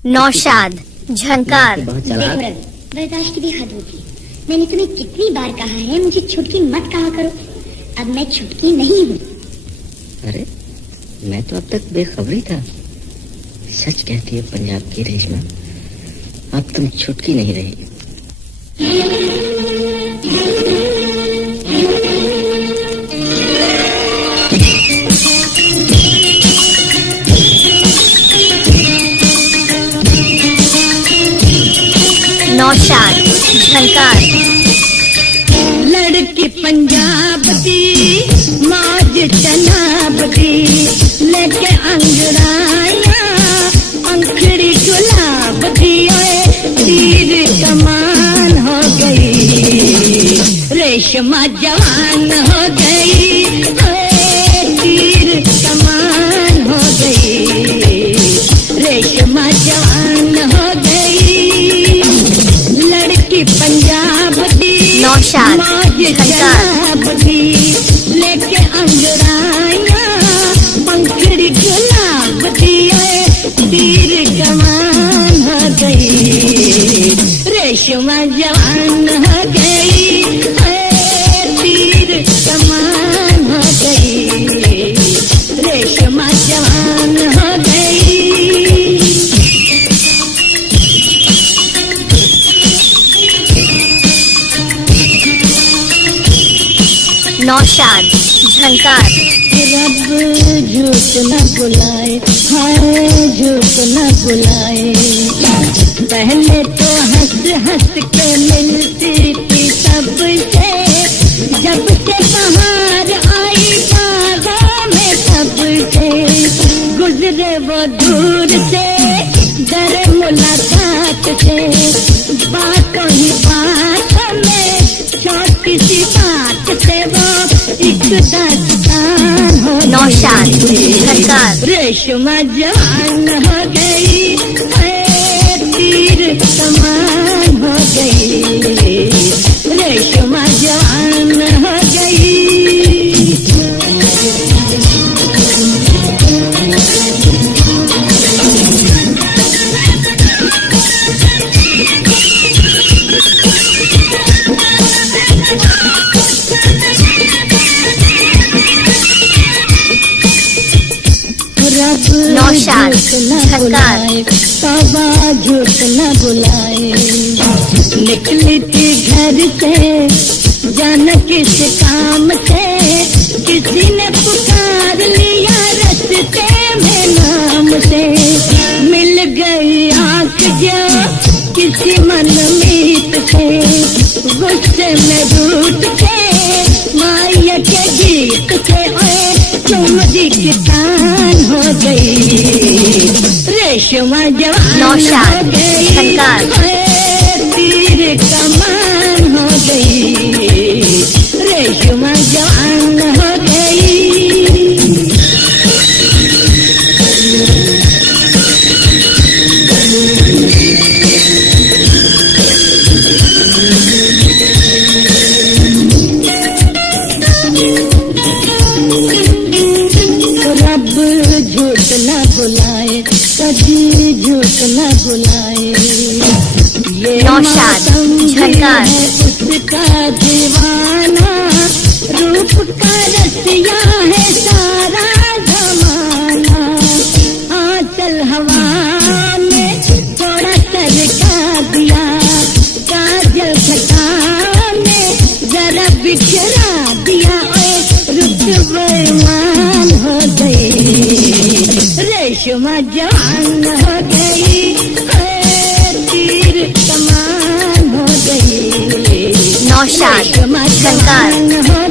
नौशाद, झंकार। बर्दाश्त की भी हद होती है। मैंने तुम्हें कितनी बार कहा है मुझे छुटकी मत कहा करो। अब मैं छुटकी नहीं हूँ। अरे मैं तो अब तक बेखबरी था। सच कहती है पंजाब की रेशमा, अब तुम छुटकी नहीं रही। नौशाद, झंकार। लड़की पंजाब दी मौज चनाब दी लेके अंगड़ाया अंखड़ी गुलाब दी तीर कमान हो गई रेशमा जवान हो गई तीर कमान हो गई रेशमा जवान हो गई लड़की पंजाब दी नौशाद, झंकार। लेके अंगड़ाया पंखड़ी गुलाब दिए तीर कमान हो गई रेशमा जवान हो गई तीर कमान हो गई रेशमा जवान हो गई। नौशाद, झंकार। रब झूठ न बुलाए हाय झूठ न बुलाए पहले तो हंस हंस के मिलती थी सबसे जब से बाहर आई बागों में सबसे गुजरे वो दूर से डरे मुलाकात से बातों ही बातों में छोटी सी बात से वो एक दास्तान हो गई। नौशाद, झंकार। रेशमा जवान हो गई तीर कमान हो गई रेशमा जवान हो गई। नौशाद, झंकार। बाबा झूठ न बुलाए निकली थी घर से जान किस काम से किसी ने पुकार लिया रस्ते में नाम से मिल गई आंख जो किसी मन मीत से गुस्से में रूठ के माया के गीत से चुमदी किसान हो गई रेशमा जवान नौशाद, हो गई झंकार। तीर कमान हो गई रेशमा जवान हो गई। झूठ न बुलाए कभी झूठ न बुलाए ये नौशाद, झंकार। उसका दीवाना रूप का रसिया है सारा जमाना आंचल हवा में थोड़ा सरका दिया काजल खटा में जरा बिखरा दिया रुतबेमान हो गई रेशमा जवान हो गई तीर कमान हो गई नौशाद, झंकार। हो